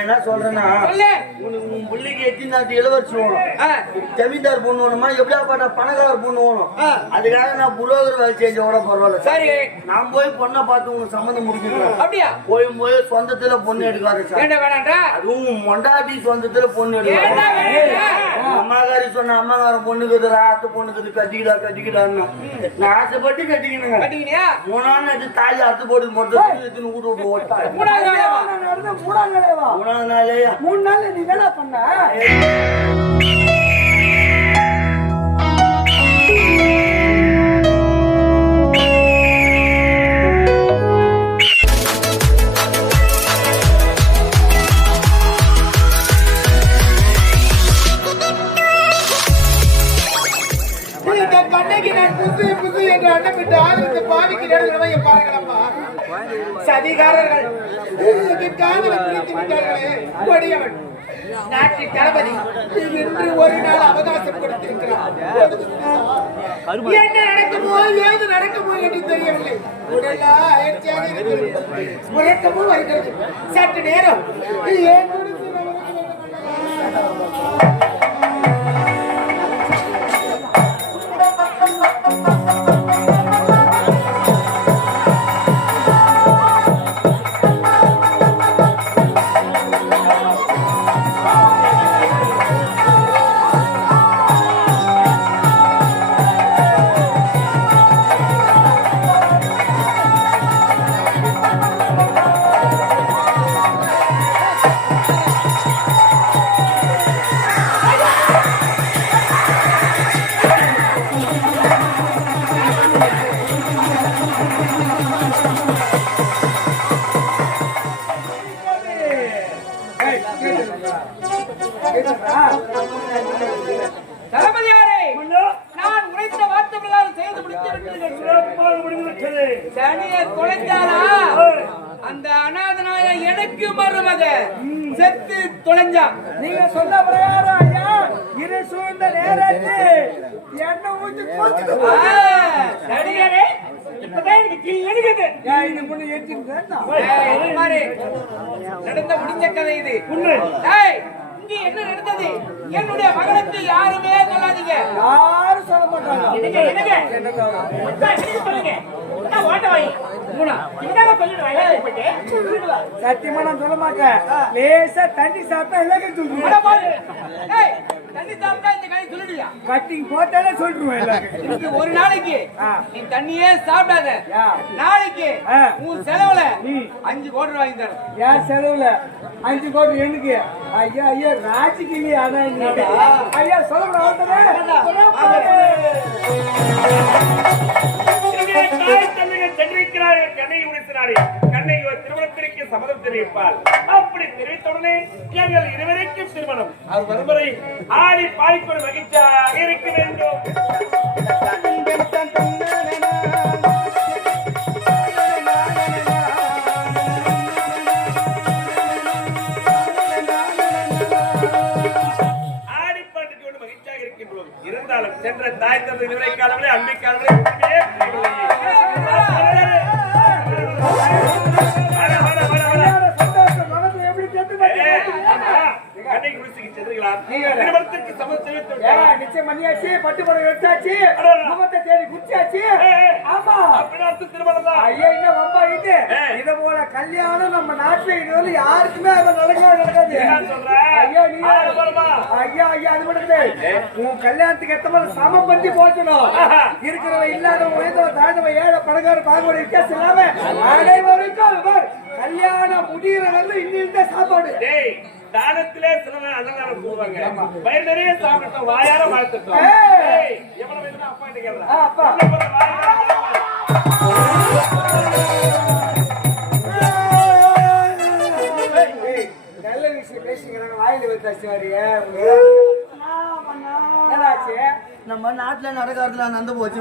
என்ன சொல்றேன்னா இளவரசி ஜமீன்தார் பொண்ணு வேணுமா எப்படியா பாட்ட பணக்கார பொண்ணு வேணும் அதுக்காக நான் புரோகர் வேலை செஞ்சோட பரவாயில்ல சரி நான் போய் பொண்ணை பார்த்து உனக்கு சம்மந்தம் முடிச்சுக்கிறேன் அப்படியா போய் போய் சொந்தத்துல பொண்ணு எடுக்காது அதுவும் மொண்டாட்டி சொந்தத்துல பொண்ணு எடுக்காது அம்மாக்காரி சொன்ன அம்மாக்கார பொண்ணுக்கு ராத்து பொண்ணுக்கு கட்டிக்கிடான்னு நான் ஆசைப்பட்டு கட்டிக்கணுங்க மூணாம் நேரத்து தாலி அறுத்து போட்டு மொத்தம் வீட்டு விட்டு ஓட்டாங்க 3 நாள் நீ வேலை பண்ண சதிகாரர்கள் நாட்டின் தளபதி இன்று ஒரு நாள் அவகாசம் கொடுத்திருக்கிறார். என்ன நடக்குமோ ஏது நடக்குமோ என்று தெரியவில்லை. உடலா அயற்சியாக இருக்கிறது, உறக்கமும் வருகிறது. சற்று நேரம் அந்த அநாதனாய எனக்கு மருமக செத்து தொலைஞ்சா. நீங்க சொன்ன பிரகாரம் ஐயா இரு சூழ்ந்த நேரத்தில் என்ன ஊற்றி நடிகரே நடந்த முடிஞ்ச கதை இது. இங்க என்ன நடந்தது? என்னுடைய மகளுக்கு யாருமே சொல்லாதீங்க. யாரும் சொல்ல மாட்டாங்க. சத்தியமா நான் சொல்ல மாட்டேன். லேசா தண்ணி சாப்பிட்டா எல்லாரும் தண்ணி சாப்பிட்டா இந்த கை சொல்லிடுயா. கட்டிங் போட்டாலே சொல்லிடுவேன். ஒரு நாளைக்கு நீ தண்ணியே சாப்பிடாத. நாளைக்கு உன் செலவுல 5 கோடி வாங்கி தரேன். ஏன் செலவுல 5 கோடி எனக்கு? ஐயா ஐயா ராஜிக்கு இல்லையா? ஐயா சொல்ல கண்ணை உரைத்தினாரே கண்ணை திருமணத்திற்கு சம்மதம் தெரிவிப்பார். அப்படி தெரிவித்தவுடனே எங்கள் இருவருக்கும் திருமணம். அது வருமுறை ஆடி பாடிக்கொண்டு மகிழ்ச்சியாக இருக்க வேண்டும். ஆடிப்பாட்டுக்கு மகிழ்ச்சியாக இருக்கின்றோம். இருந்தாலும் சென்ற தாய் தந்தை நிலை காலங்களே அன்பை காலங்களே கல்யாணம் நம்ம நாட்டுல இது யாருக்குமே நடக்காது. ஐயா ஐயா அது மட்டும் உன் கல்யாணத்துக்கு ஏற்ற மாதிரி சமம் பண்ணி போச்சணும். இருக்கிறவன் இல்லாதவன் உயர்ந்தவன் தாழ்ந்தவன் ஏழை பணக்கார பாகுபாடு வித்தியாசம் இல்லாம அனைவருக்கும் கல்யாணம் முடிகிறவர்கள் இன்னிருந்த சாப்பாடு தானத்திலே சில அன்னதானம் போவாங்க. வயிறு நிறைய சாப்பிட்டோம், வாயார வாழ்த்துட்டோம். எவ்வளவு வேணுமோ அப்பா கிட்ட கேட்கலாம். நல்ல விஷயம் பேசிக்கிறாங்க, வாயில வச்சாச்சு வரிய. நம்ம நாட்டுல நடக்கிறதுல நந்து போச்சு.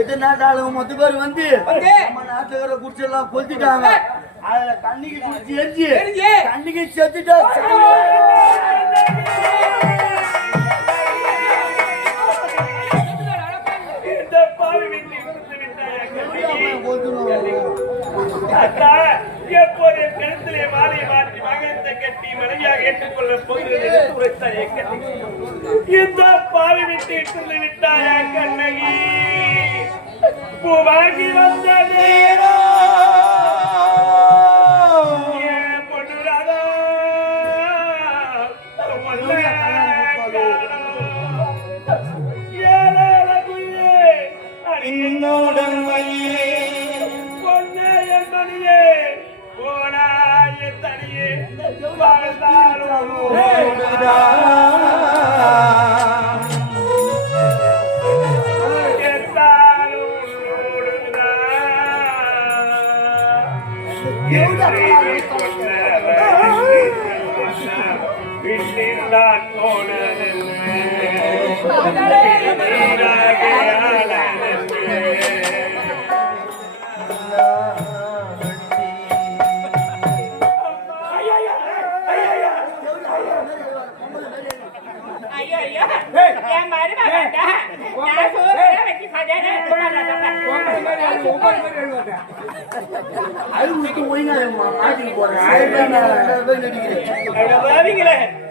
எட்டு நாட்டாளுங்க மொத்த பேர் வந்து நம்ம நாட்டுல இருக்கிற குடிச்செல்லாம் கொளுத்திட்டாங்க. அதுல தண்ணிக்கு குடிச்சு எரிஞ்சு தண்ணிக்கு செத்துட்டா. இந்த பாவி விட்டு இட்டு விட்டாய கண்ணகி பூவாகி வந்த பொண்ணுராதா என்னோடன் பொண்ணே என் மணியே போனாய தனியே வாழ்ந்தாலும்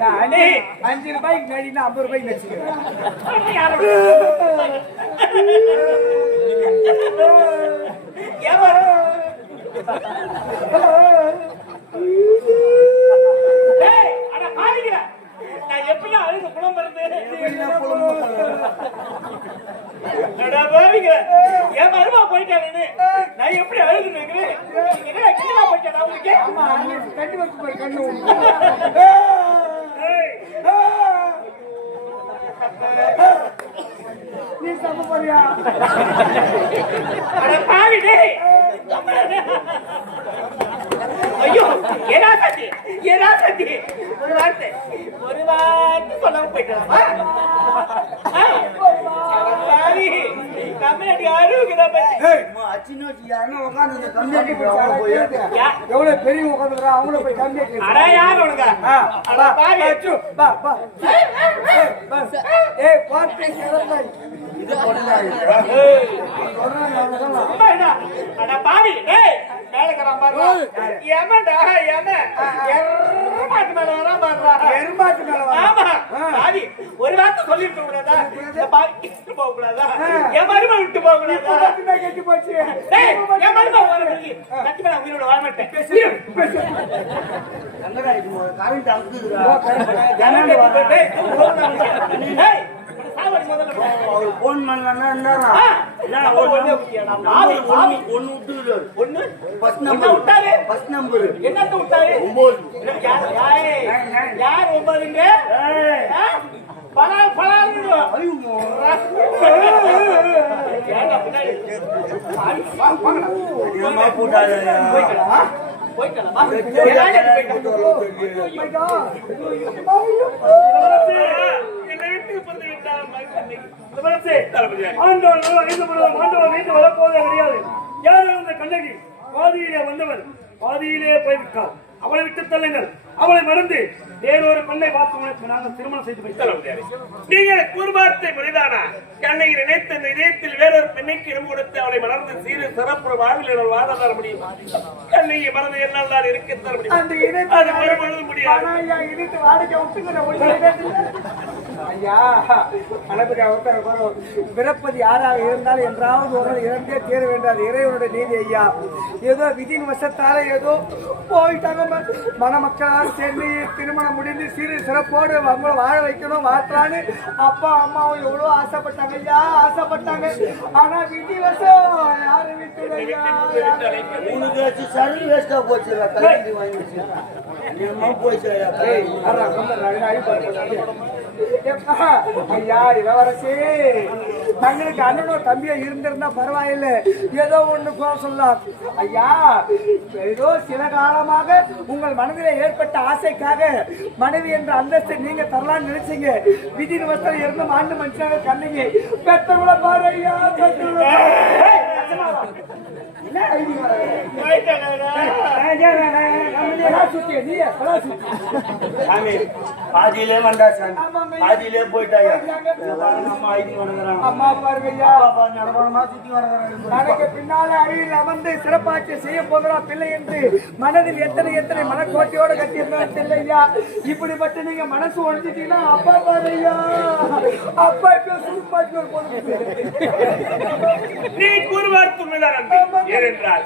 நான் ₹5 நடினா ₹50 நடிச்சுக்கிறேன். எப்படிலாம் அழுது குளம் வருது என் மருமா போயிட்டாரு நான் எப்படி அழுது நினைக்கிறேன் போயிட்டேன் உங்களுக்கு கண்ணு வச்சு போய் கண்ணு நீ சம போறியா ஐயோ ஏனா சத்தி ஒரு வார்த்தை சொல்லாம போயிட்டாமா எவ்வளவு பெரிய உட்காந்து அவங்கள போய் கம்மி ஒரு வார்த்தை சொல்லிட்டு கூடாதா போக கூடாதா என் மருமை விட்டு போக கூடாதா கட்டி போச்சு என் மருமை சத்தியமா உயிரோட வாழ மாட்டேன் போன் பண்ணா ஃபர்ஸ்ட் நம்பர் என்னத்த விட்டாரு 9 யார் 9ங்க பலா கண்ணகி பாதியிலே வந்தவர் பாதியிலே போய்விட்டார். அவளை விட்டு தள்ளுங்கள். அவளை மறந்து வேறொரு பெண்ணை பார்த்து உனக்கு நாங்கள் திருமணம் செய்து வைத்தோம். நீங்கள் கூறுவார்த்தை முறைதானா? கண்ணை நினைத்த இதயத்தில் வேறொரு பெண்ணைக்கு இடம் கொடுத்து அவளை மலர்ந்து சீரு சிறப்பு வாழ்வில் வாழ தர முடியும். கண்ணையை மறந்து என்னால் தான் இருக்க தர முடியும். முடியாது. ஐயா தளபதி அவசர பிறப்பது யாராக இருந்தாலும் என்றாவது ஒரு இறந்தே தீர வேண்டாது இறைவனுடைய நீதி. ஐயா ஏதோ விதியின் வசத்தால ஏதோ போயிட்டாங்க. மணமக்களால் சேர்ந்து திருமணம் முடிந்து சிறு சிறப்போடு அவங்கள வாழ வைக்கணும் மாற்றான்னு அப்பா அம்மாவும் எவ்வளவு ஆசைப்பட்டாங்க. ஐயா ஆசைப்பட்டாங்க. ஆனா விதி வசம் யாரு விட்டு சரி வேஸ்டா போச்சு ஐயா இளவரசி தங்களுக்கு அண்ணனோ தம்பியோ இருந்திருந்தா பரவாயில்லை. ஏதோ ஒண்ணு போக சொல்லலாம். ஐயா ஏதோ சில காலமாக உங்கள் மனதிலே ஏற்பட்ட ஆசைக்காக மனைவி என்ற அந்தஸ்தை நீங்க தரலாம்னு நினைச்சீங்க. விதி நிமிஷம் இருந்து ஆண்டு மனுஷனாக கண்ணகி பெற்றவளை பாரு ஐயா. என்ன ஐடி போயிட்டாங்கடா. சாமி பாதியிலே வந்தா சாமி பாதியிலே போயிட்டாங்க அம்மா ஐடி வணங்குறாங்க அம்மா பாருங்கய்யா அப்பா நடமாடமா சுத்தி வணங்குறாங்க தனக்கு பின்னால அடியில் அமர்ந்து சிறப்பாட்சி செய்ய போகிறா பிள்ளை என்று மனதில் எத்தனை மனக்கோட்டையோடு கட்டியிருந்தாலும் தெரியலையா இப்படிப்பட்ட நீங்க மனசு ஒழிச்சிட்டீங்கன்னா அப்பா பாருங்கய்யா அப்பா இப்ப சுருப்பாட்சி ஒரு பொண்ணு நீ கூறுவார் துணிதான் நம்பி ஏனென்றால்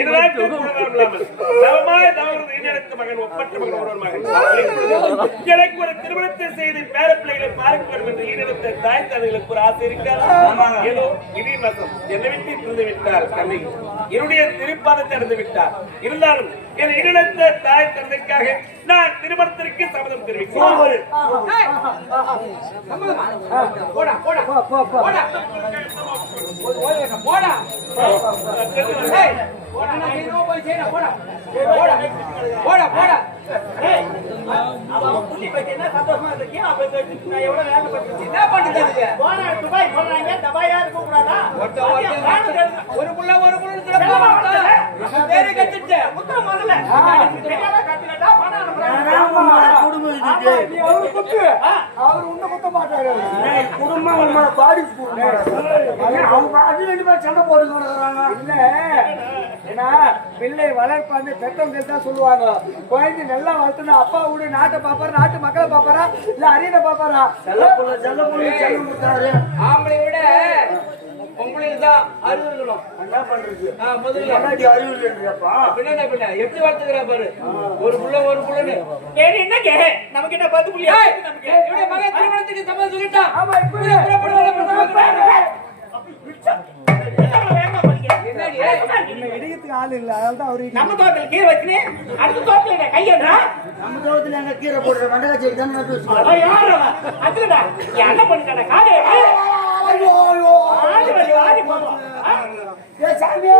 இருநாட்கள் குணவரம் இல்லாமல் நவமாய் தவறுது இனருக்கு மகன் ஒப்பற்ற மகன் ஒருவன் மகன் எனக்கு ஒரு திருமணத்தை செய்து பேர பிள்ளைகளை பார்க்க வேண்டும் என்று ஈடுபட்ட தாய் தந்தைகளுக்கு ஒரு ஆசை இருக்காது ஏதோ இனி வசம் என்னை விட்டு திறந்து விட்டார் கண்ணை என்னுடைய திருப்பாதத்தை அடைந்து விட்டார் இருந்தாலும் என் ஈடுபட்ட தாய் தந்தைக்காக நான் திருமணத்திற்கு சம்மதம் தெரிவிக்கிறேன் போடா போடா போடா போடா ஒரு புள்ள அவர் உன்ன குத்த மாட்டாரு குடும்பம் பாடி அவங்க அது ரெண்டு பேரும் சண்டை போட்டு இல்ல ஏன்னா பிள்ளை வளர்ப்பாந்து பெற்றவங்க தான் சொல்லுவாங்க குழந்தை நல்லா வளர்த்துனா அப்பா விடு நாட்டை பாப்பாரா நாட்டு மக்களை பாப்பாரா இல்ல அரியணை பாப்பாரா செல்லம் கொடுத்தாரு ஆம்பளை விட உங்களுக்கு தான் அறிவு இருக்கணும் என்ன பண்றது முதல்ல முன்னாடி அறிவு இல்லையாப்பா பின்ன எப்படி வளர்த்துக்கிறா பாரு ஒரு புள்ளன்னு என்ன கே நமக்கு என்ன 10 புள்ளியா நமக்கு இவருடைய மகன் திருமணத்துக்கு சம்மதம் சொல்லிட்டான் ஆமா இடையத்துக்கு ஆள் இல்ல அதனாலதான் அவரு நம்ம தோட்டத்துல கீரை வச்சுனே அடுத்த தோட்டத்துல கையடா நம்ம தோட்டத்துல எங்க கீரை போடுற வெண்டைக்காய் செடி தானே நட்டு வச்சுக்கோ யாரா அதுடா என்ன பண்ணிட்டா காலே ஐயோ ஆடி வாடி போறோம் ஏ சாமியா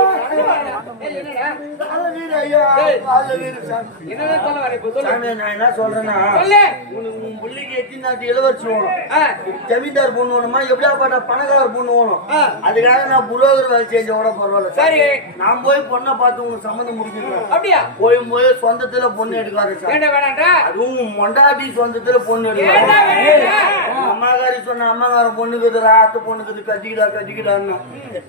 என்னடா கால வீர ஐயா கால வீர சாமி என்ன சொல்ல வர இப்ப சொல்லு சாமி நான் என்ன சொல்றேன்னா சொல்லு உன் புள்ளிக்கு எத்தினாட்டி இளவரசி வேணும் ஜமீன்தார் பொண்ணு வேணுமா எப்படியா பாட்டா பணக்காரர் பொண்ணு வேணும் அதுக்காக நான் புரோகர் வேலை செஞ்ச விட பரவாயில்ல சரி நான் போய் பொண்ணை பார்த்து உனக்கு சம்மந்தம் முடிக்கிறேன் அப்படியா போய் சொந்தத்துல பொண்ணு எடுக்காது சார் என்ன வேணான்றா அதுவும் மொண்டாட்டி சொந்தத்துல பொண்ணு எடுக்காது அம்மாக்காரி சொன்ன அம்மாக்கார பொண்ணுக்குது ராத்து பொண்ணுக்குது கட்டிக்கிடான்னு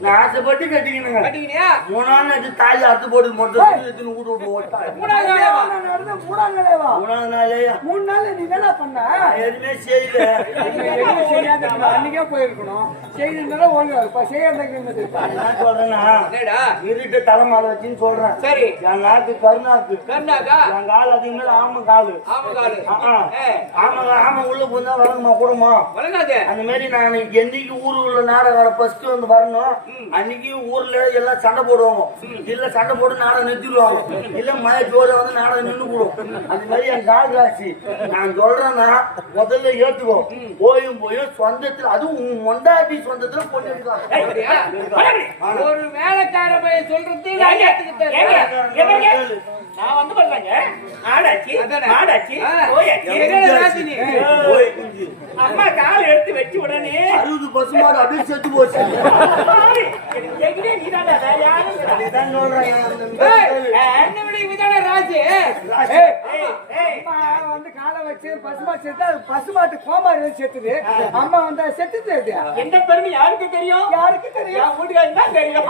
நான் ஆசைப்பட்டு கட்டிக்கணுங்க கட்டிக்கினியா 3 நாள் நட்டு தாலி அறுத்து போட்டு மொத்தம் எடுத்துன்னு வீட்டு விட்டு ஓட்டாங்க 3 நாளையா 3 நாள் நீ என்ன பண்ண எதுவுமே செய்யல அன்னைக்கே போயிருக்கணும் செய்திருந்தா ஒழுங்கா செய்யறதுக்கு என்ன சொல்றேன்னா இருட்டு தலைமாலை வச்சுன்னு சொல்றேன் சரி என் நாக்கு கருநாக்கு கருணாக்கா என் கால் அதுக்கு மேல ஆம காலு ஆமா உள்ள போந்தா வரணுமா கூடமா வளங்காது அந்த மாதிரி நான் என்னைக்கு ஊருக்குள்ள நாடகம் ஃபர்ஸ்ட் வந்து வரணும் அன்னைக்கு ஊர்ல எல்லாம் சண்டை போடுவாங்க இல்ல சண்டை போட்டு நாடகம் நிறுத்திடுவாங்க இல்ல மழை ஜோர வந்து நாடகம் நின்று போடும் அந்த மாதிரி என் கால் ராசி நான் சொல்றேன்னா முதல்ல ஏத்துக்கோ போயும் சொந்தத்துல அதுவும் மொண்டாட்டி சொந்தத்துல பொண்ணு எடுக்கலாம் ஒரு வேலைக்கார பையன் சொல்றது நான் வந்து பண்றாங்க ஆடாச்சி ஆடாச்சி அம்மா கால் எடுத்து வச்சு உடனே 60 பசுமாடு அப்படியே செத்து போச்சு வந்து காலை வச்சு பசுமாட்டு செத்து பசுமாட்டு கோமாரி செத்துது அம்மா வந்து செத்துது எந்த பெருமை யாருக்கு தெரியும் வீட்டுக்காரருக்கு தான் தெரியும்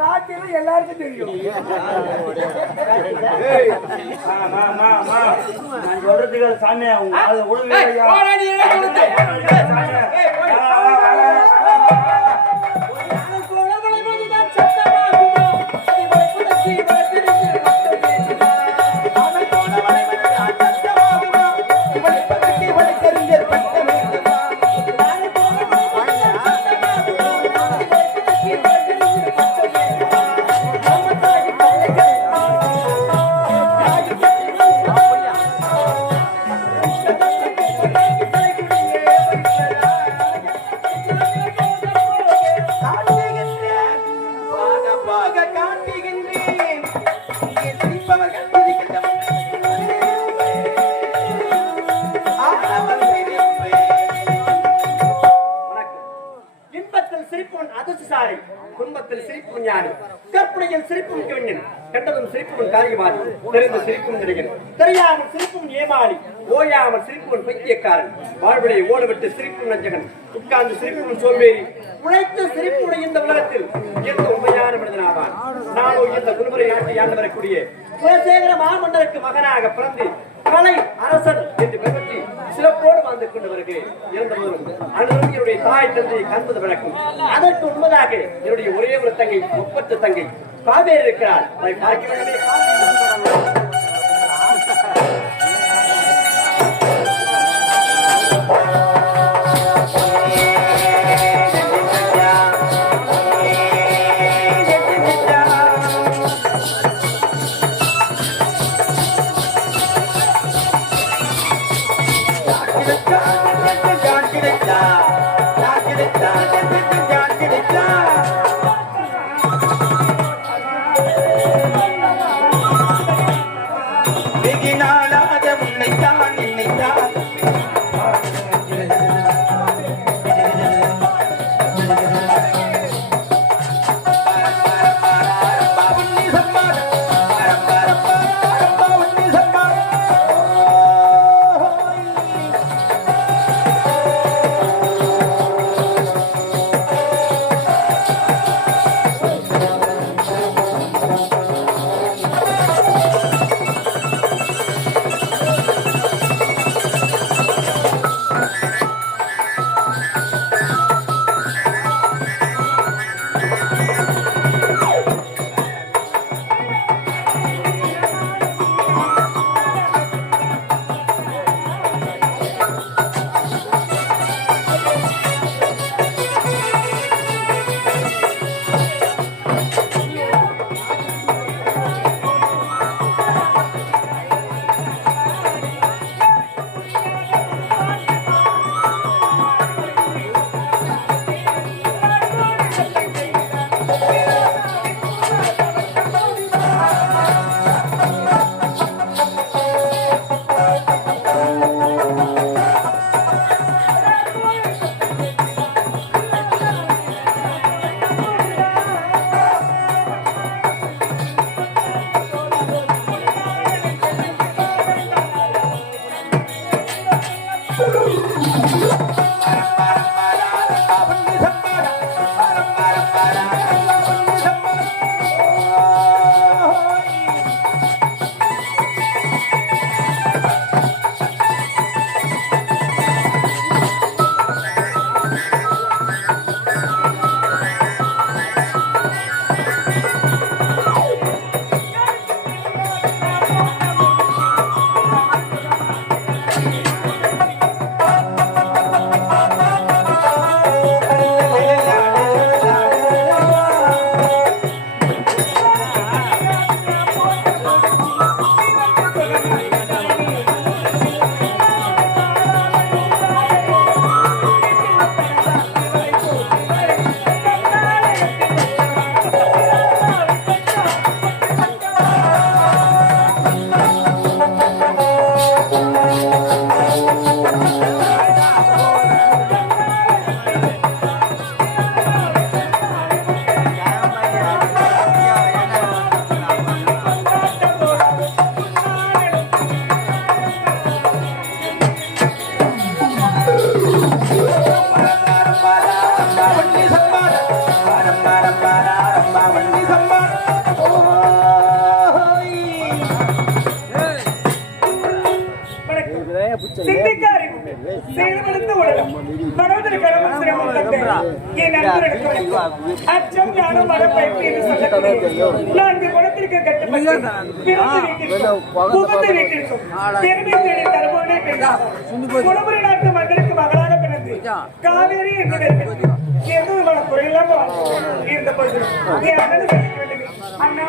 ராத்திரி எல்லாருக்கும் தெரியும் நான் சொல்றதுக்கு சாமியா கண்டதில் சிரிப்பும் ஞானி கற்பனையில் சிரிப்பும் கவிஞன் கண்டதும் சிரிப்பும் காரியமாதி தெரிந்த சிரிப்பும் நடிகன் தெரியாமல் சிரிப்பும் ஏமாளி ஓயாமல் சிரிப்பும் பைத்தியக்காரன் வாழ்விலை ஓடவிட்டு சிரிப்பும் நஞ்சகன் உட்கார்ந்து சிரிப்பும் சோம்பேறி உழைத்து சிரிப்புடைய இந்த உலகத்தில் எந்த உண்மையான மனிதனாவான் நானோ இந்த குருமுறை நாட்டை ஆண்டு வரக்கூடிய குலசேகர மாமன்னருக்கு மகனாக பிறந்து கலை அரசன் என்று பெருமைக்கு சிறப்போடு வாழ்ந்து கொண்டு வருகிறேன் இருந்தபோதும் அனுபவம் என்னுடைய தாய் தந்தையை காண்பது வழக்கம் அதற்கு உண்மையாக என்னுடைய ஒரே ஒரு தங்கை ஒப்பற்ற தங்கை காவேரி இருக்கிறார் அதை பார்க்க வேண்டுமே சித்திக்காரி செயல்படுத்த உலகம் மனோதர கடவுள் சிரமம் தந்த என் நண்பர்களுக்கு வணக்கம். அச்சம் ஞானம் மனப்பயிற்சி என்று சொல்லக்கூடிய 4 குணத்திற்கு கட்டுப்பட்டு பிறந்த வீட்டிற்கும் புகுந்த வீட்டிற்கும் பெருமை தேடி தருவோனே பெண்ணார். குணமுறை நாட்டு மன்னருக்கு மகளாக பிறந்து காவேரி என்று எதுவும் வள குறையில்லாமல் இருந்த பொழுது என் அண்ணன் வேண்டிக்க வேண்டுமே. அண்ணா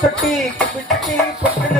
சுட்டி குப்பி சுட்டி